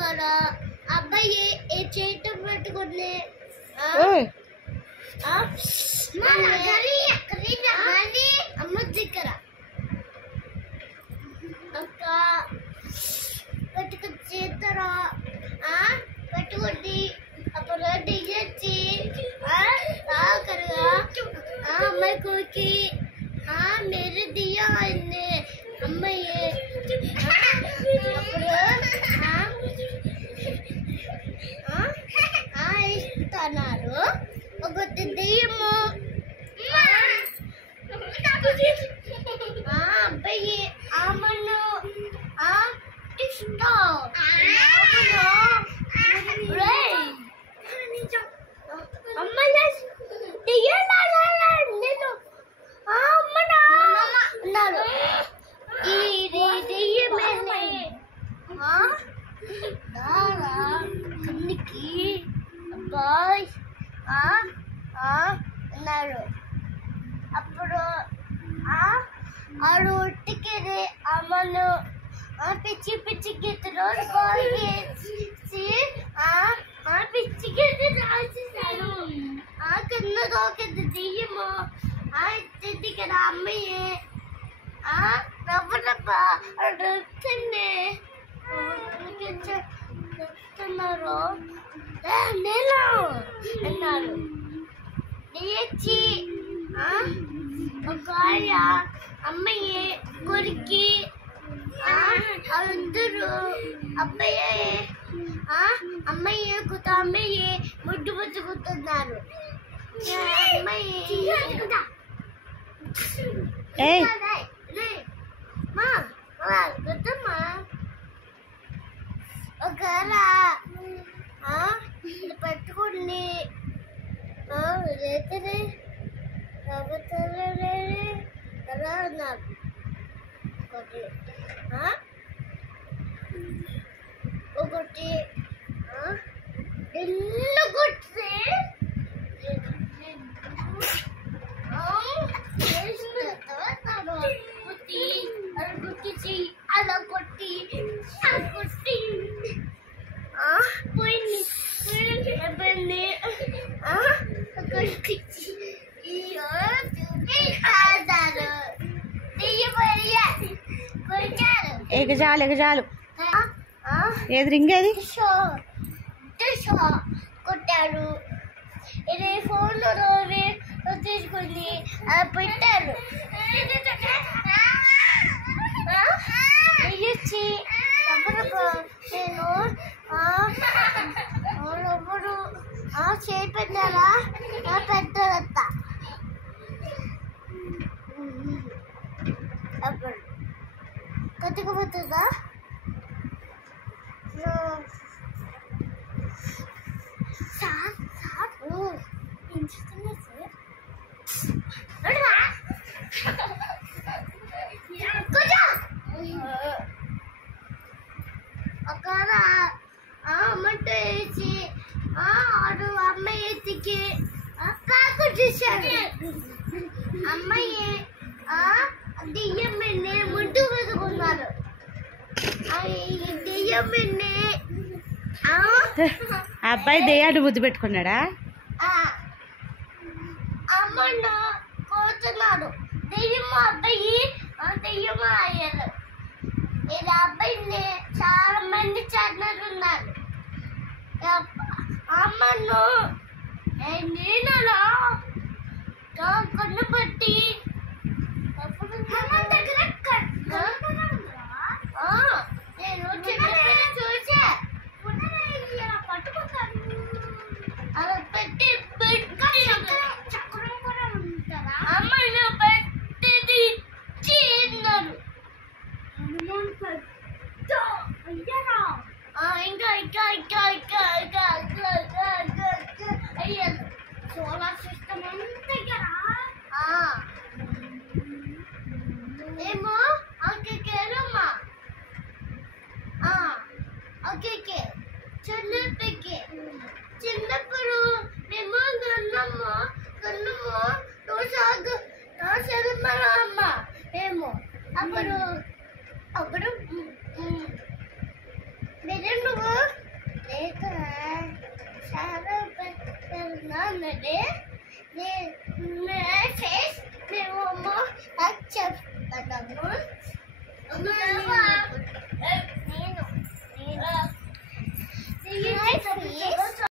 కాడ అబ్బాయి ఏ చేతి పెట్టుకుని అమ్మ దగ్గర అక్క పెట్టుకుని చేస్తారా పెట్టుకుంది అప్పుడు దిగొచ్చి అమ్మాయి కోకి मेरे दिया ने अम्मा ये ఇస్తున్నారు ఒకటి దెయ్యము అబ్బాయి ఆమను ఇష్టం అమ్మ నేను అన్నారు ఇది దెయ్యమే కన్నికి అబ్బాయి అన్నారు అప్పుడు ఆడు ఉట్టికి అమ్మను పిచ్చి పిచ్చి గీతలు వేసి పిచ్చి గీత రాసేసారు కింద దోకింది దెయ్యము దగ్గర అమ్మయ్యే చెప్తున్నారు నేను అన్నారు లేచి ఒక అమ్మయ్యే కొరికి అందరూ అబ్బాయే అమ్మయ్యే కొత్త అమ్మయ్యే ముద్దు ముద్దుకుంటున్నారు పెట్టుకుని ఒకటి ఇల్లు కొట్టి అలా కొట్టి పోయింది ఎగజాలు ఎగజాలు ఏది రింగేది కొట్టారు ఇది ఫోన్ తీసుకుని పెట్టారు ఇచ్చి నేను ఎవరు చేపెట్టారా పెట్టారత్త అప్పుడు కట్టుకుపోతుందా సార్ సార్ ఇంట్రెస్టింగ్ సార్ అమ్మంటే వేసి ఆడు అమ్మాయి ఎత్తికి కాకు చూశాడు అమ్మాయి దెయ్యమ్మని ముందు వెతుకున్నారు దెయ్యమ్మని అబ్బాయి దెయ్యాన్ని ముద్దు పెట్టుకున్నాడా అమ్మను కోరుతున్నాడు దెయ్యమ్మ అబ్బాయి దెయ్యమ్మ అయ్యారు ఇది అబ్బాయిని చాలా మంది చేస్తున్నారు ఉన్నారు అమ్మను నేను కొన్ను పట్టి నేను చూసా అలా పెట్టి చక్రం కూడా ఉంటారా అమ్మను పెట్టి చిన్నారు ఇంకా ఇంకా ఇంకా ఇంకా ఇంకా అయ్యారు సోలార్ సిస్టమ్ దగ్గర ఏమో ఓకే కేరమ్మా ఓకే చిన్నప్పుడు మేము గన్నమ్మ అమ్మ ఏమో అప్పుడు మీరు నువ్వు చాలా పెడుతున్నానండి.